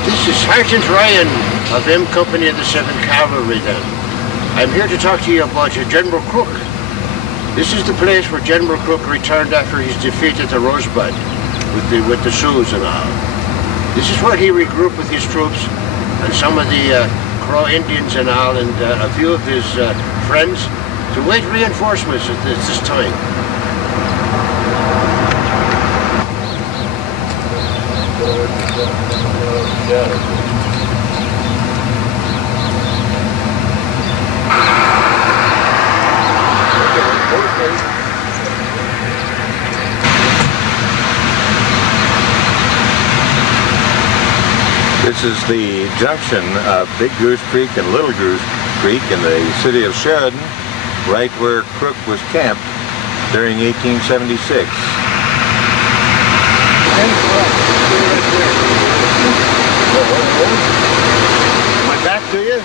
This is Sergeant Ryan of M Company of the 7th Cavalry then. I'm here to talk to you about General Crook. This is the place where General Crook returned after his defeat at the Rosebud with the Sioux and all. This is where he regrouped with his troops and some of the Crow Indians and all, and a few of his friends to wait reinforcements at this time. This is the junction of Big Goose Creek and Little Goose Creek in the city of Sheridan, right where Crook was camped during 1876. My back to you?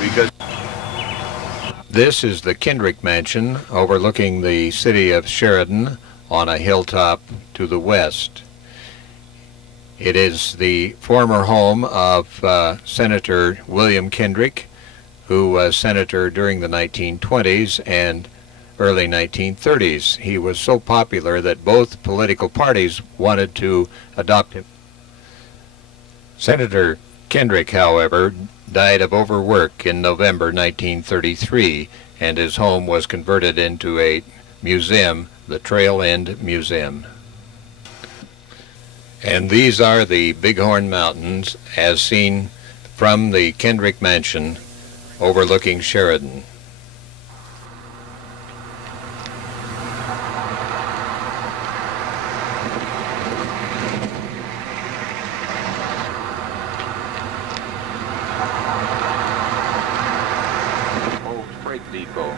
Because this is the Kendrick Mansion overlooking the city of Sheridan on a hilltop to the west. It is the former home of Senator William Kendrick, who was senator during the 1920s and early 1930s. He was so popular that both political parties wanted to adopt him. Senator Kendrick, however, died of overwork in November 1933, and his home was converted into a museum, the Trail End Museum. And these are the Bighorn Mountains as seen from the Kendrick Mansion overlooking Sheridan. Old freight depot.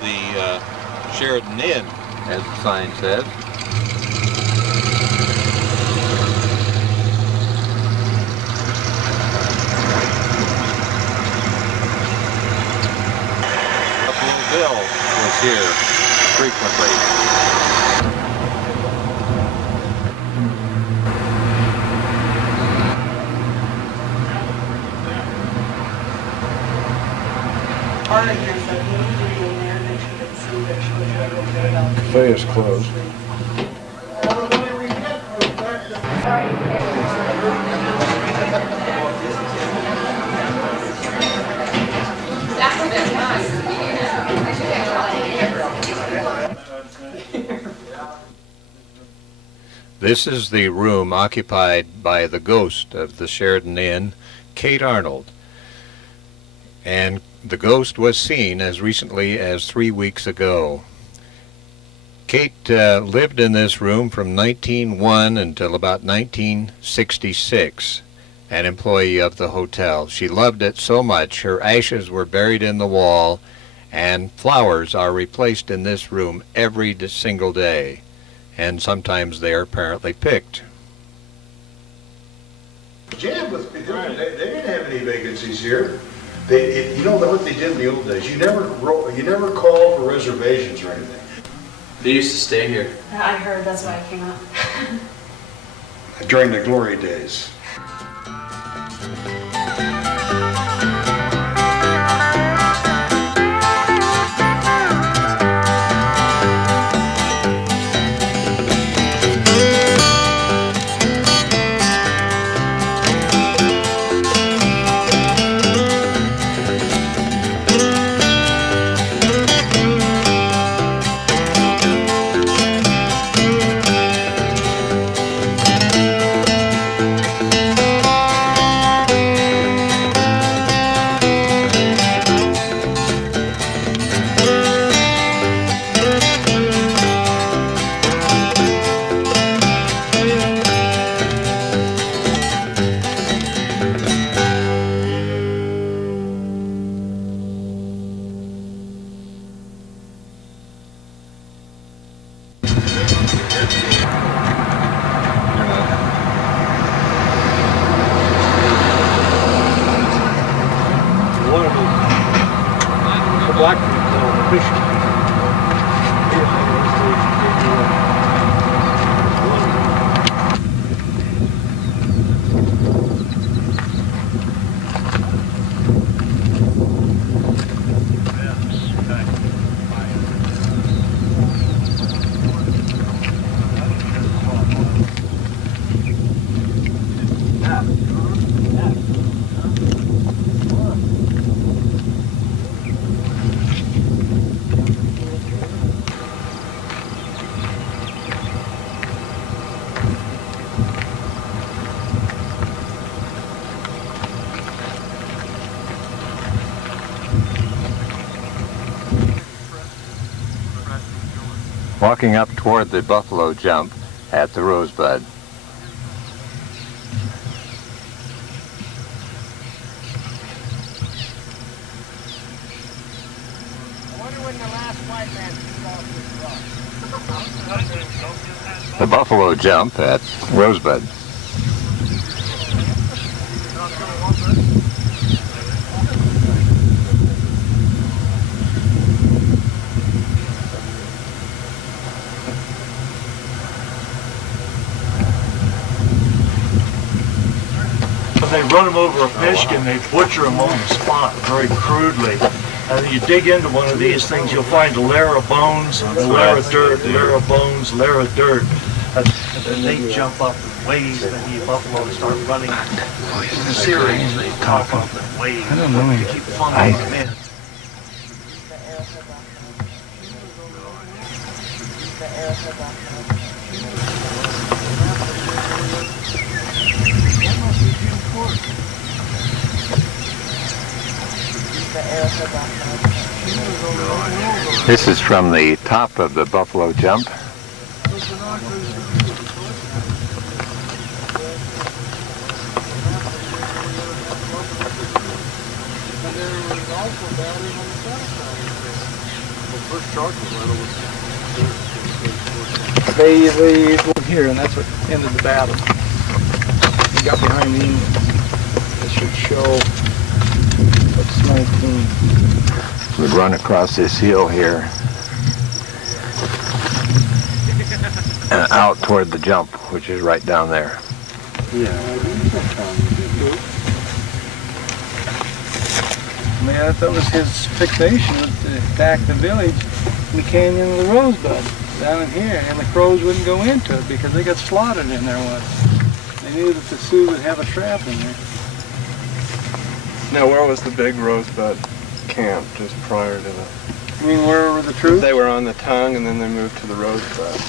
The Sheridan Inn, as the sign says. Buffalo Bill was here frequently. Cafe is closed. This is the room occupied by the ghost of the Sheridan Inn, Kate Arnold. And the ghost was seen as recently as 3 weeks ago. Kate lived in this room from 1901 until about 1966, an employee of the hotel. She loved it so much, her ashes were buried in the wall, and flowers are replaced in this room every single day, and sometimes they are apparently picked. Jammed with people. They didn't have any vacancies here. You know what they did in the old days? You never called for reservations or anything. They used to stay here. I heard, that's why I came up. During the glory days. Walking up toward the buffalo jump at the Rosebud. The buffalo jump at Rosebud. They run them over a Michigan, they butcher them on the spot very crudely. And you dig into one of these things, you'll find a layer of bones, a layer of dirt, a layer of bones, a layer of dirt. And then they jump up and wave, and the buffalo start running in a series. They top up and wave to keep funneling them in. This is from the top of the buffalo jump. They were here, and that's what ended the battle. They got behind the Indians. It should show what's 19. Would run across this hill here and out toward the jump, which is right down there. Yeah, that was his fixation, was to attack the village in the canyon of the Rosebud down in here, and the Crows wouldn't go into it because they got slaughtered in there once. They knew that the Sioux would have a trap in there. Now, where was the big Rosebud camp just prior to the... You mean where were the troops? They were on the Tongue, and then they moved to the Rosebud.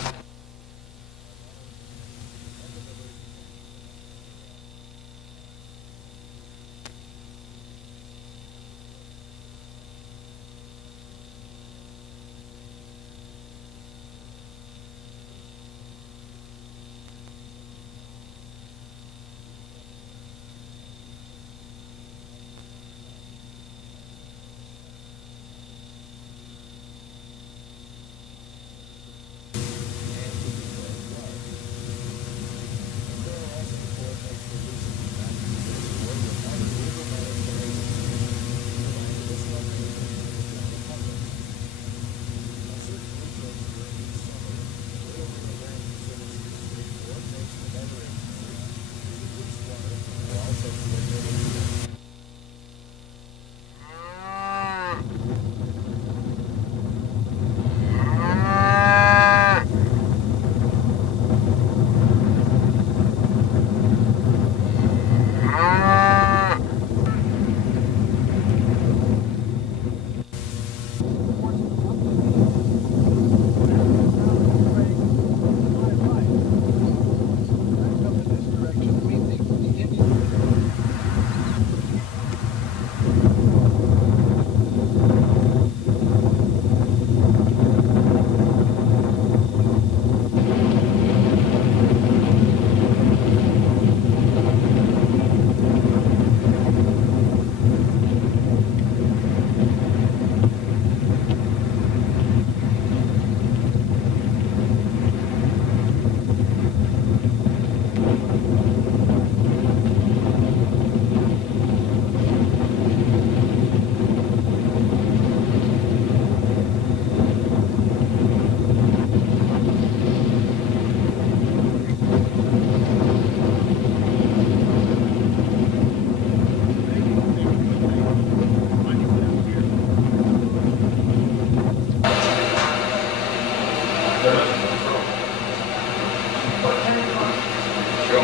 What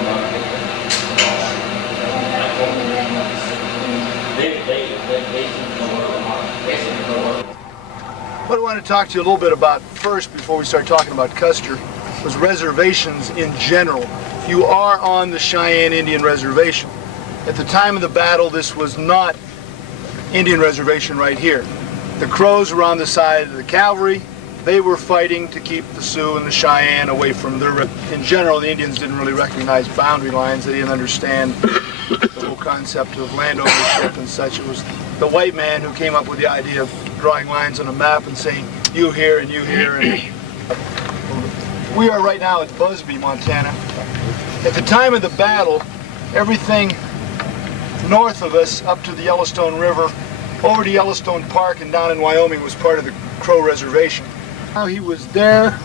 I want to talk to you a little bit about first, before we start talking about Custer, was reservations in general. If you are on the Cheyenne Indian Reservation, at the time of the battle, this was not Indian Reservation right here. The Crows were on the side of the cavalry. They were fighting to keep the Sioux and the Cheyenne away from their... In general, the Indians didn't really recognize boundary lines. They didn't understand the whole concept of land ownership and such. It was the white man who came up with the idea of drawing lines on a map and saying, you here and you here. And we are right now at Busby, Montana. At the time of the battle, everything north of us up to the Yellowstone River, over to Yellowstone Park and down in Wyoming was part of the Crow Reservation. Now he was there,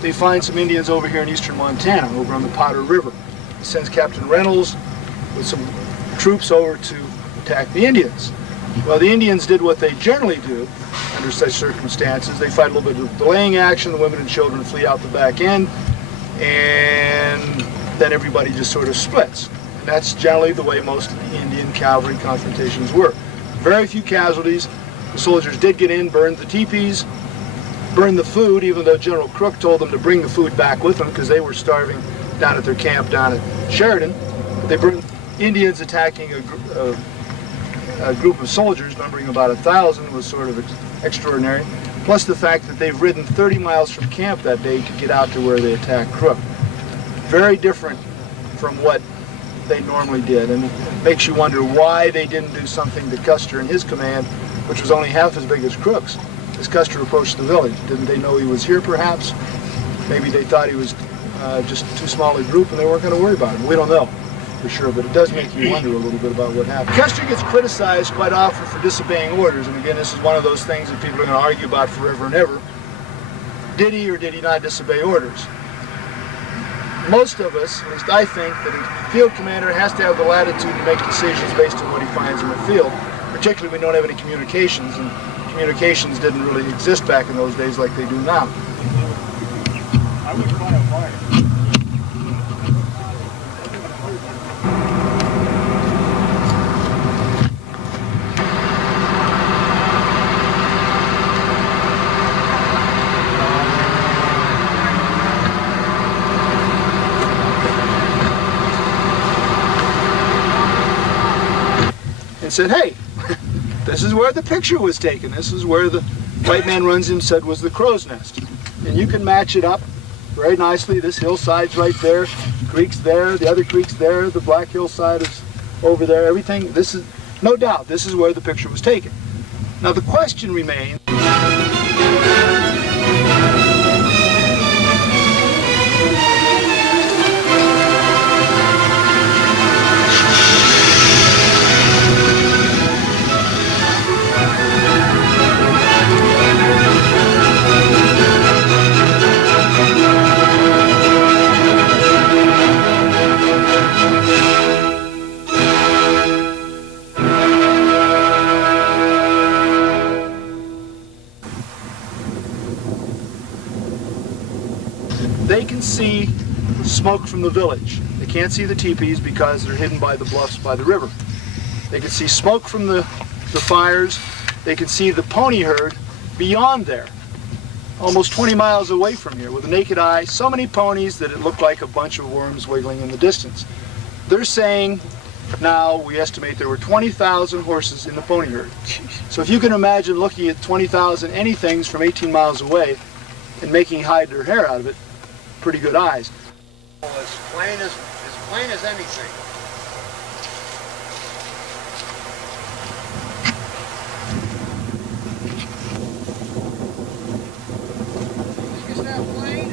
they find some Indians over here in eastern Montana, over on the Powder River. He sends Captain Reynolds with some troops over to attack the Indians. Well, the Indians did what they generally do under such circumstances. They fight a little bit of delaying action, the women and children flee out the back end, and then everybody just sort of splits. And that's generally the way most of the Indian cavalry confrontations were. Very few casualties. The soldiers did get in, burned the teepees, burned the food, even though General Crook told them to bring the food back with them because they were starving down at their camp down at Sheridan. They burned Indians attacking a group of soldiers, numbering about 1,000, was sort of extraordinary. Plus the fact that they've ridden 30 miles from camp that day to get out to where they attacked Crook. Very different from what they normally did, and it makes you wonder why they didn't do something to Custer and his command, which was only half as big as Crook's, as Custer approached the village. Didn't they know he was here, perhaps? Maybe they thought he was just too small a group and they weren't going to worry about him. We don't know for sure, but it does make you wonder a little bit about what happened. Custer gets criticized quite often for disobeying orders, and again, this is one of those things that people are going to argue about forever and ever. Did he or did he not disobey orders? Most of us, at least I think, that a field commander has to have the latitude to make decisions based on what he finds in the field, particularly when we don't have any communications, and communications didn't really exist back in those days like they do now. I would fight a fire. And said, hey, this is where the picture was taken. This is where the white man runs in and said was the crow's nest. And you can match it up very nicely. This hillside's right there, creek's there, the other creek's there, the black hillside is over there, everything. This is, no doubt, this is where the picture was taken. Now the question remains, they can see smoke from the village. They can't see the teepees because they're hidden by the bluffs by the river. They can see smoke from the fires. They can see the pony herd beyond there, almost 20 miles away from here with the naked eye. So many ponies that it looked like a bunch of worms wiggling in the distance. They're saying now we estimate there were 20,000 horses in the pony herd. So if you can imagine looking at 20,000 anythings from 18 miles away and making hide their hair out of it, pretty good eyes. As plain as anything. Is that plain?